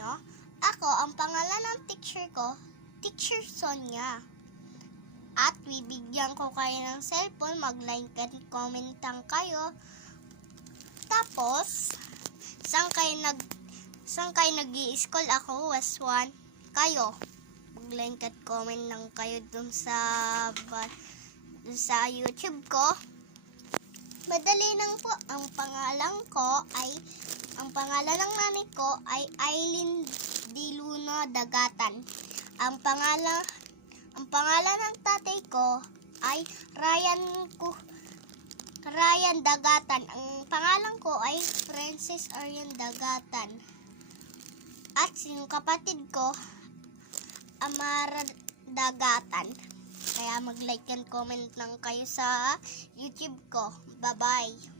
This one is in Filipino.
nyo? Ako, ang pangalan ng teacher ko, Teacher Sonia. At bibigyan ko kayo ng cellphone, mag-like and comment lang kayo. Tapos, saan kayo nag-i-school? Ako was 1. Kayo, mag-like at comment lang kayo dun sa YouTube ko. Madali lang po. Ang pangalan ng nanay ko ay Aileen Di Luna Dagatan. Ang pangalan ng tatay ko ay Ryan Dagatan. Ang pangalan ko ay Princess Arian Dagatan. At yung kapatid ko, Amara Dagatan. Kaya mag-like and comment lang kayo sa YouTube ko. Bye-bye!